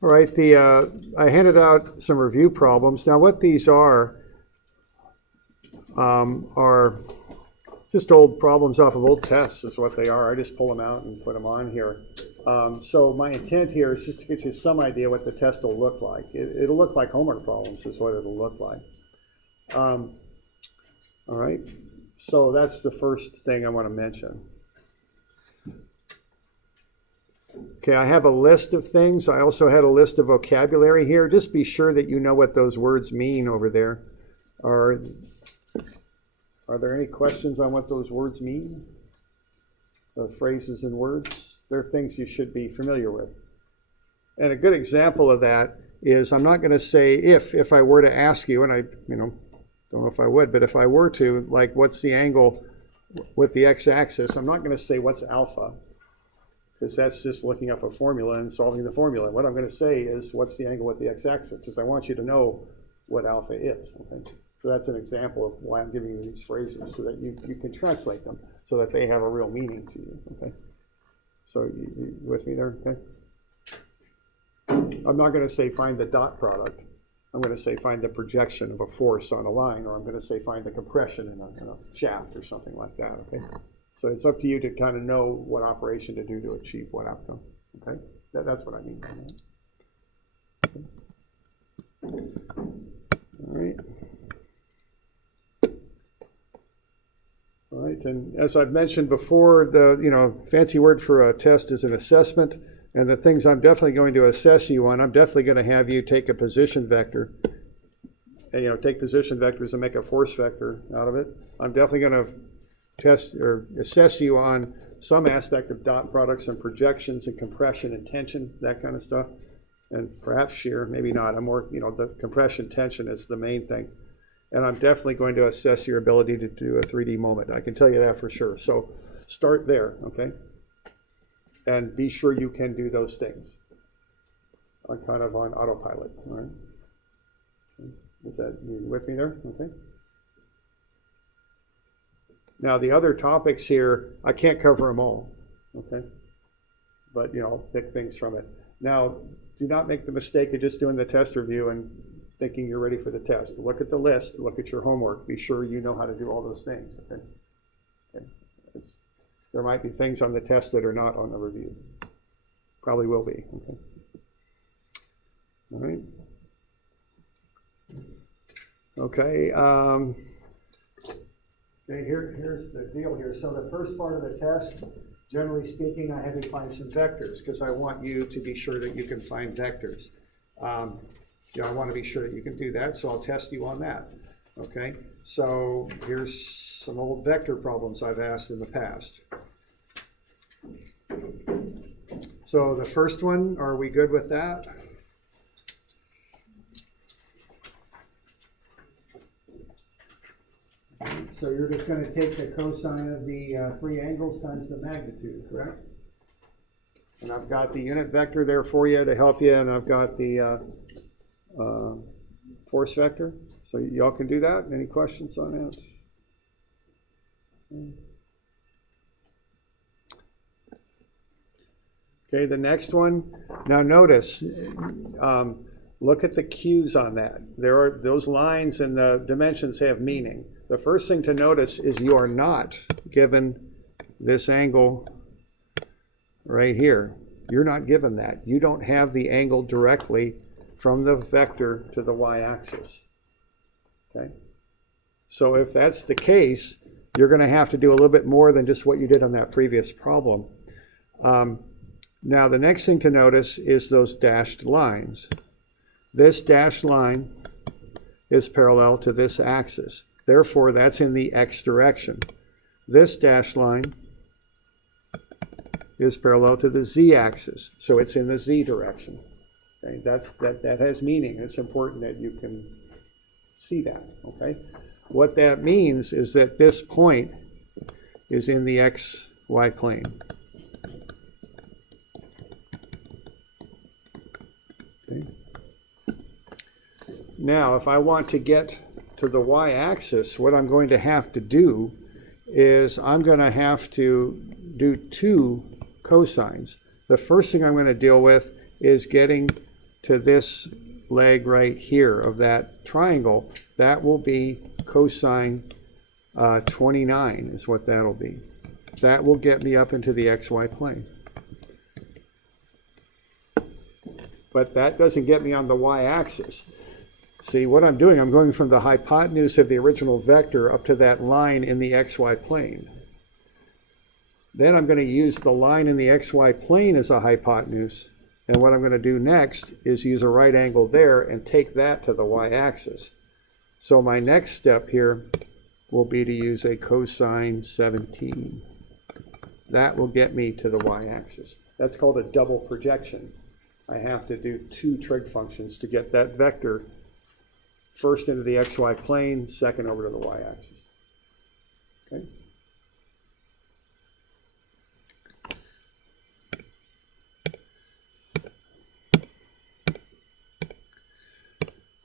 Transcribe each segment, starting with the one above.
All right, I handed out some review problems. Now what these are just old problems off of old tests is what they are. I just pull them out and put them on here. So my intent here is just to get you some idea what the test will look like. It'll look like homework problems is what it'll look like. All right, so that's the first thing I want to mention. Okay, I have a list of things. I also had a list of vocabulary here. Just be sure that you know what those words mean over there. Are there any questions on what those words mean? The phrases and words? They're things you should be familiar with. And a good example of that is I'm not going to say if I were to ask you, and I don't know if I would, but if I were to, like what's the angle with the x-axis, I'm not going to say what's alpha, because that's just looking up a formula and solving the formula. What I'm going to say is what's the angle with the x-axis, because I want you to know what alpha is. Okay? So that's an example of why I'm giving you these phrases, so that you can translate them, so that they have a real meaning to you. Okay? So you with me there? Okay. I'm not going to say find the dot product. I'm going to say find the projection of a force on a line, or I'm going to say find the compression in a shaft or something like that. Okay. So it's up to you to kind of know what operation to do to achieve what outcome. Okay. That's what I mean by that. Okay. All right. All right, and as I've mentioned before, the fancy word for a test is an assessment, and the things I'm definitely going to assess you on, I'm definitely going to have you take a position vector, and take position vectors and make a force vector out of it. I'm definitely going to test or assess you on some aspect of dot products and projections and compression and tension, that kind of stuff, and perhaps shear, maybe not. I'm more, the compression tension is the main thing. And I'm definitely going to assess your ability to do a 3D moment. I can tell you that for sure. So start there, okay? And be sure you can do those things. I'm kind of on autopilot, all right? Is that you with me there? Okay. Now the other topics here, I can't cover them all, okay? But I'll pick things from it. Now, do not make the mistake of just doing the test review and thinking you're ready for the test. Look at the list, look at your homework, be sure you know how to do all those things, okay? There might be things on the test that are not on the review. Probably will be, okay? All right. Okay, here's the deal here. So the first part of the test, generally speaking, I had to find some vectors, because I want you to be sure that you can find vectors. I want to be sure that you can do that, so I'll test you on that. Okay, so here's some old vector problems I've asked in the past. So the first one, are we good with that? So you're just going to take the cosine of the three angles times the magnitude, correct? And I've got the unit vector there for you to help you, and I've got the force vector. So y'all can do that. Any questions on that? Okay, the next one. Now notice, look at the cues on that. There are those lines and the dimensions have meaning. The first thing to notice is you are not given this angle right here. You're not given that. You don't have the angle directly from the vector to the y-axis. Okay? So if that's the case, you're going to have to do a little bit more than just what you did on that previous problem. Now the next thing to notice is those dashed lines. This dashed line is parallel to this axis. Therefore, that's in the x direction. This dashed line is parallel to the z-axis, so it's in the z direction. Okay, that has meaning. It's important that you can see that. Okay, what that means is that this point is in the xy plane. Okay. Now, if I want to get to the y-axis, what I'm going to have to do is I'm going to have to do two cosines. The first thing I'm going to deal with is getting to this leg right here of that triangle, that will be cosine 29 is what that'll be. That will get me up into the xy plane. But that doesn't get me on the y-axis. See, what I'm doing, I'm going from the hypotenuse of the original vector up to that line in the xy plane. Then I'm going to use the line in the xy plane as a hypotenuse. And what I'm going to do next is use a right angle there and take that to the y-axis. So my next step here will be to use a cosine 17. That will get me to the y-axis. That's called a double projection. I have to do two trig functions to get that vector first into the xy plane, second over to the y-axis. Okay?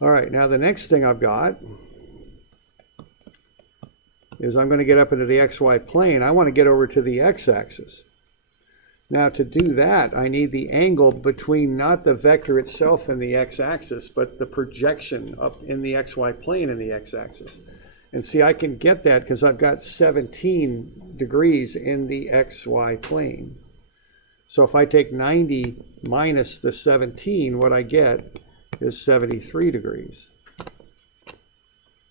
All right, now the next thing I've got is I'm going to get up into the xy plane. I want to get over to the x-axis. Now to do that, I need the angle between not the vector itself and the x-axis, but the projection up in the xy plane in the x-axis. And see, I can get that because I've got 17 degrees in the xy plane. So if I take 90 minus the 17, what I get is 73 degrees.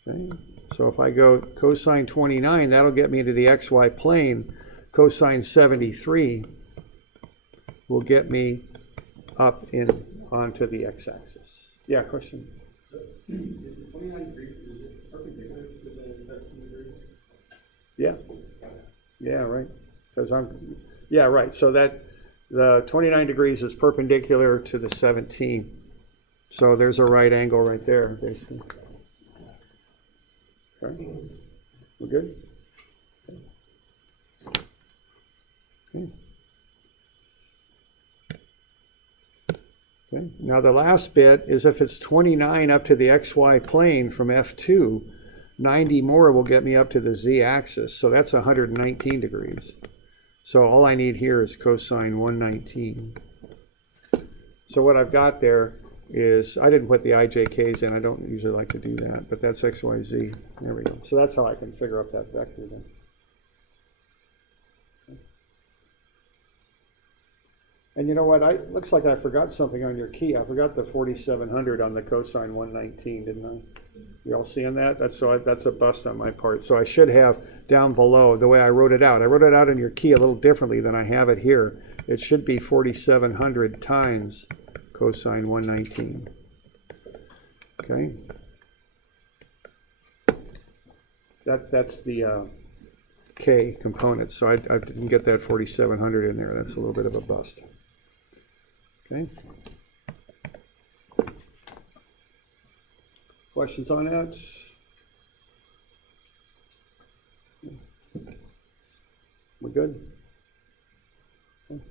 Okay. So if I go cosine 29, that'll get me into the xy plane. Cosine 73 will get me up onto the x-axis. Yeah, question? So, is it 29 degrees? Is it perpendicular to the 17 degrees? Yeah. Yeah, right. Yeah, right. So that the 29 degrees is perpendicular to the 17. So there's a right angle right there, basically. Okay. We're good? Okay. Okay. Now the last bit is if it's 29 up to the xy plane from F2, 90 more will get me up to the z-axis. So that's 119 degrees. So all I need here is cosine 119. So what I've got there is, I didn't put the ijk's in. I don't usually like to do that, but that's x, y, z. There we go. So that's how I can figure out that vector then. And you know what? Looks like I forgot something on your key. I forgot the 4700 on the cosine 119, didn't I? You all seeing that? That's a bust on my part. So I should have down below the way I wrote it out. I wrote it out in your key a little differently than I have it here. It should be 4700 times cosine 119. Okay. That's the K component. So I didn't get that 4700 in there. That's a little bit of a bust. Okay. Questions on that? We're good? Okay.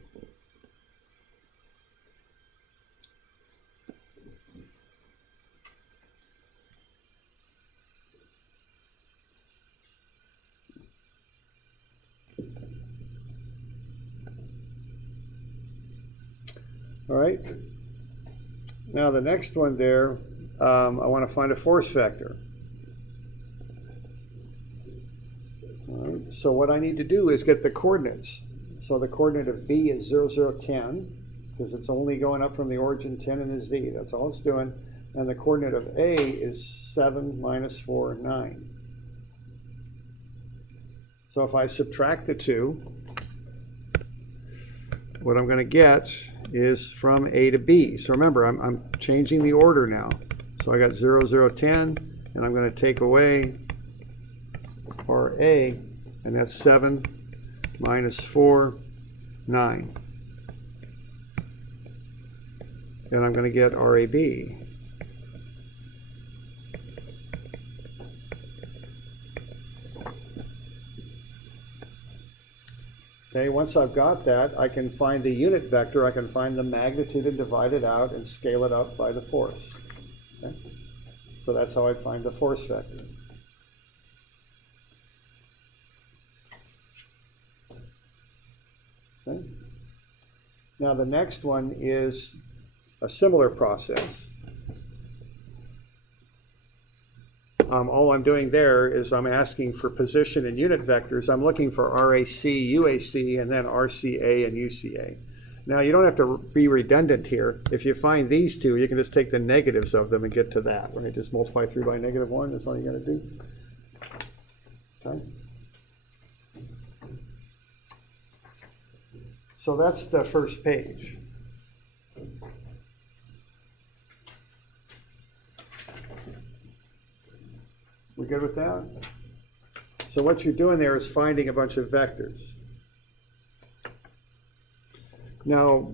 All right. Now the next one there, I want to find a force vector. All right. So what I need to do is get the coordinates. So the coordinate of B is 0, 0, 10, because it's only going up from the origin 10 in the z. That's all it's doing. And the coordinate of A is 7, minus 4, 9. So if I subtract the two, what I'm going to get is from A to B. So remember, I'm changing the order now. So I got 0, 0, 10, and I'm going to take away RA, and that's 7 minus 4, 9. And I'm going to get RAB. Okay, once I've got that, I can find the unit vector. I can find the magnitude and divide it out and scale it up by the force. Okay? So that's how I find the force vector. Okay. Now the next one is a similar process. All I'm doing there is I'm asking for position and unit vectors. I'm looking for RAC, UAC, and then RCA and UCA. Now, you don't have to be redundant here. If you find these two, you can just take the negatives of them and get to that. Right? Just multiply through by -1. That's all you got to do. Okay. So that's the first page. We good with that? So what you're doing there is finding a bunch of vectors. Now,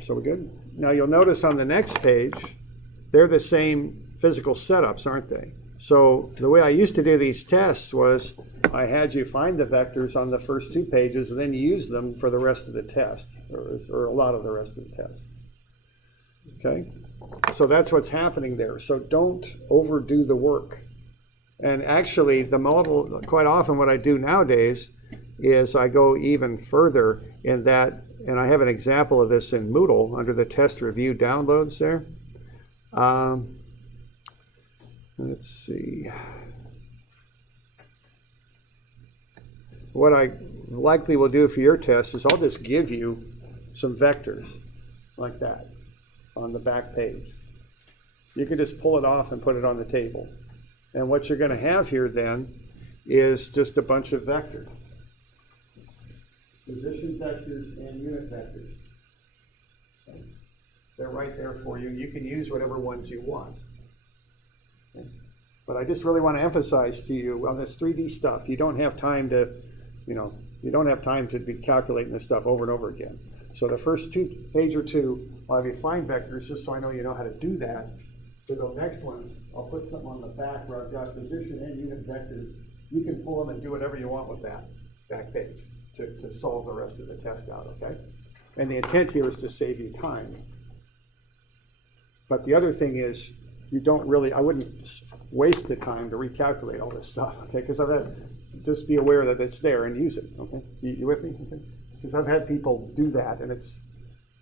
so we're good? Now you'll notice on the next page, they're the same physical setups, aren't they? So the way I used to do these tests was I had you find the vectors on the first 2 pages and then use them for the rest of the test, or a lot of the rest of the test. Okay? So that's what's happening there. So don't overdo the work. And actually, the model, quite often what I do nowadays is I go even further in that, and I have an example of this in Moodle under the test review downloads there. Let's see. What I likely will do for your test is I'll just give you some vectors like that on the back page. You can just pull it off and put it on the table. And what you're going to have here then is just a bunch of vectors. Position vectors and unit vectors. Okay. They're right there for you. You can use whatever ones you want. Okay. But I just really want to emphasize to you on this 3D stuff, you don't have time to, you don't have time to be calculating this stuff over and over again. So the first page or two, I'll have you find vectors just so I know you know how to do that. For the next ones, I'll put something on the back where I've got position and unit vectors. You can pull them and do whatever you want with that back page to solve the rest of the test out, okay? And the intent here is to save you time. But the other thing is, you don't really, I wouldn't waste the time to recalculate all this stuff, okay? Because I've had, just be aware that it's there and use it, okay? You with me? Okay? Because I've had people do that and it's,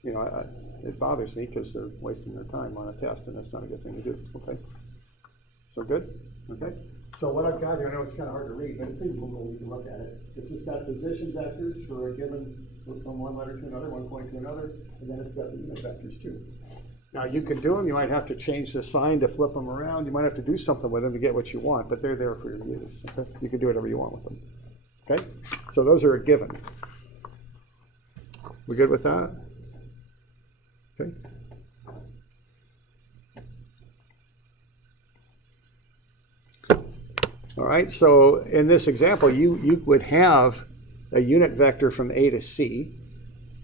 it bothers me because they're wasting their time on a test, and that's not a good thing to do, okay? So good? Okay? So what I've got here, I know it's kind of hard to read, but it's in Google, you can look at it. It's just got position vectors for a given, from one letter to another, one point to another, and then it's got the unit vectors too. Now you can do them, you might have to change the sign to flip them around, you might have to do something with them to get what you want, but they're there for your use, okay? You can do whatever you want with them, okay? So those are a given. We good with that? Okay. All right, so in this example, you would have a unit vector from A to C,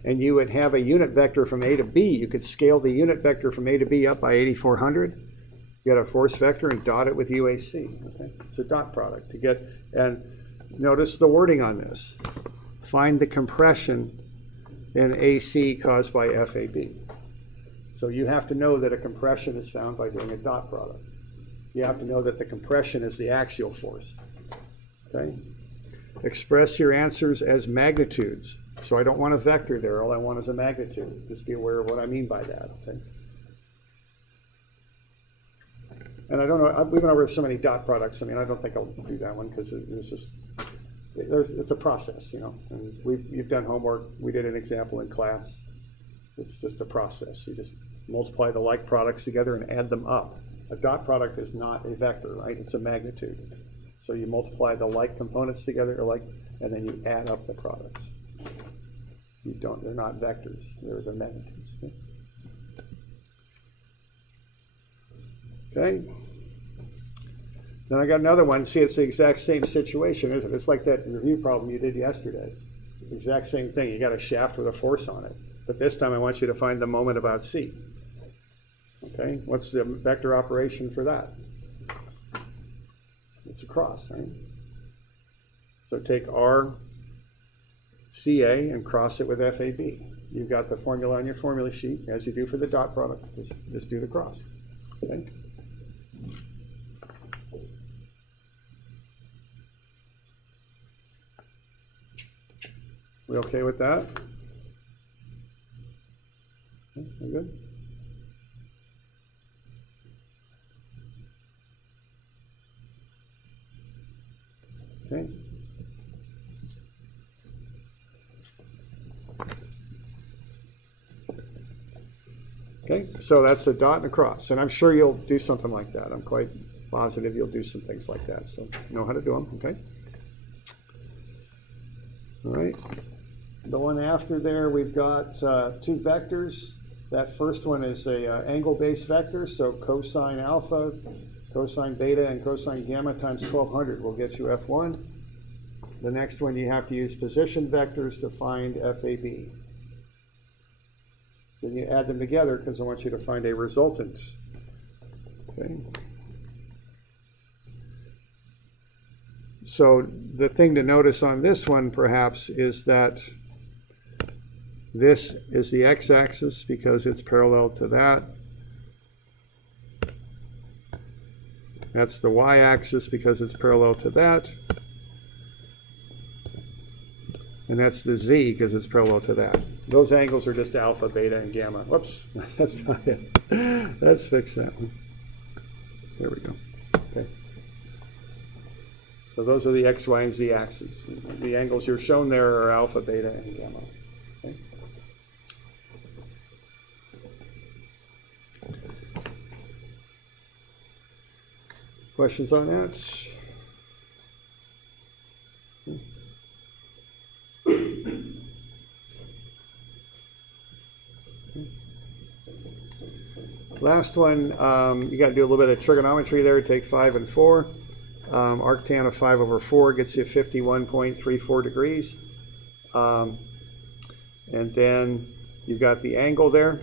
and you would have a unit vector from A to B. You could scale the unit vector from A to B up by 8400. You got a force vector and dot it with UAC. Okay, it's a dot product to get, and notice the wording on this. Find the compression in AC caused by FAB. So you have to know that a compression is found by doing a dot product. You have to know that the compression is the axial force. Okay? Express your answers as magnitudes. So I don't want a vector there. All I want is a magnitude. Just be aware of what I mean by that. Okay? And I don't know, we've been over so many dot products. I mean, I don't think I'll do that one because it's just, it's a process, And you've done homework. We did an example in class. It's just a process. You just multiply the like products together and add them up. A dot product is not a vector, right? It's a magnitude. So you multiply the like components together, and then you add up the products. They're not vectors, they're magnitudes. Okay. Then I got another one. See, it's the exact same situation, isn't it? It's like that review problem you did yesterday. Exact same thing. You got a shaft with a force on it. But this time I want you to find the moment about C. Okay, what's the vector operation for that? It's a cross, right? So take RCA and cross it with FAB. You've got the formula on your formula sheet, as you do for the dot product. Just do the cross. Okay? We okay with that? Okay, we good? Okay. Okay, so that's a dot and a cross, and I'm sure you'll do something like that. I'm quite positive you'll do some things like that, so you know how to do them, okay? All right, the one after there, we've got two vectors. That first one is a angle-based vector, so cosine alpha, cosine beta, and cosine gamma times 1200 will get you F1. The next one, you have to use position vectors to find FAB. Then you add them together because I want you to find a resultant. Okay. So the thing to notice on this one perhaps is that this is the x-axis because it's parallel to that. That's the y-axis because it's parallel to that. And that's the z because it's parallel to that. Those angles are just alpha, beta, and gamma. Whoops, that's not it. Let's fix that one. There we go. Okay. So those are the x, y, and z axes. The angles you're shown there are alpha, beta, and gamma. Okay. Questions on that? Last one, you got to do a little bit of trigonometry there. Take 5 and 4. Arctan of 5 over 4 gets you 51.34 degrees. And then you've got the angle there.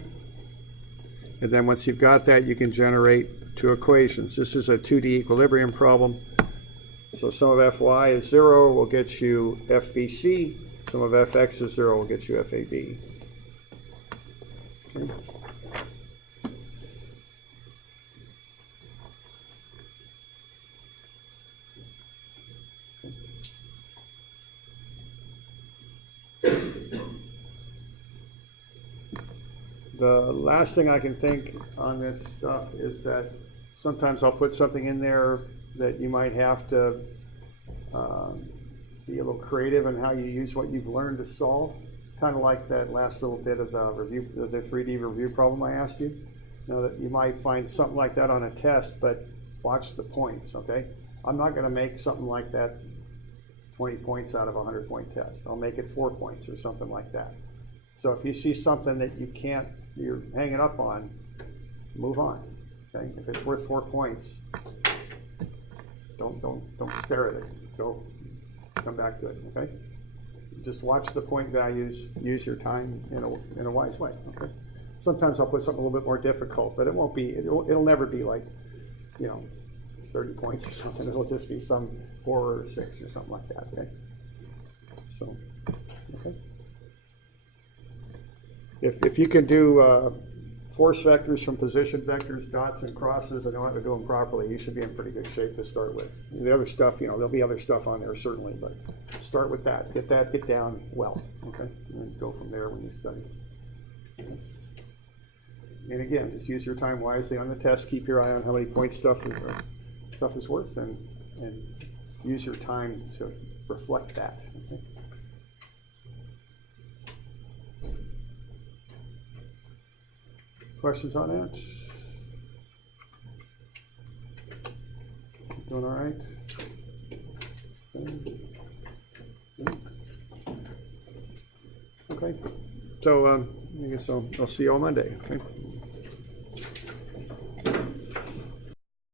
And then once you've got that, you can generate two equations. This is a 2D equilibrium problem. So sum of Fy is 0 will get you FBC. Sum of Fx is 0 will get you FAB. Okay. The last thing I can think on this stuff is that sometimes I'll put something in there that you might have to be a little creative in how you use what you've learned to solve. Kind of like that last little bit of the review, the 3D review problem I asked you. You know, that you might find something like that on a test, but watch the points, okay? I'm not going to make something like that 20 points out of a 100-point test. I'll make it 4 points or something like that. So if you see something that you can't, you're hanging up on, move on. Okay? If it's worth 4 points, don't stare at it. Go, come back to it. Okay? Just watch the point values. Use your time in a wise way. Okay? Sometimes I'll put something a little bit more difficult, but it won't be. It'll never be like, 30 points or something. It'll just be some 4 or 6 or something like that. Okay? So, okay. If you can do force vectors from position vectors, dots and crosses, and know how to do them properly, you should be in pretty good shape to start with. The other stuff, there'll be other stuff on there certainly, but start with that. Get down well, okay? And then go from there when you study. Okay. And again, just use your time wisely on the test. Keep your eye on how many points stuff is worth, and use your time to reflect that. Okay? Questions on that? Doing all right? Okay. So I guess I'll see you on Monday. Okay.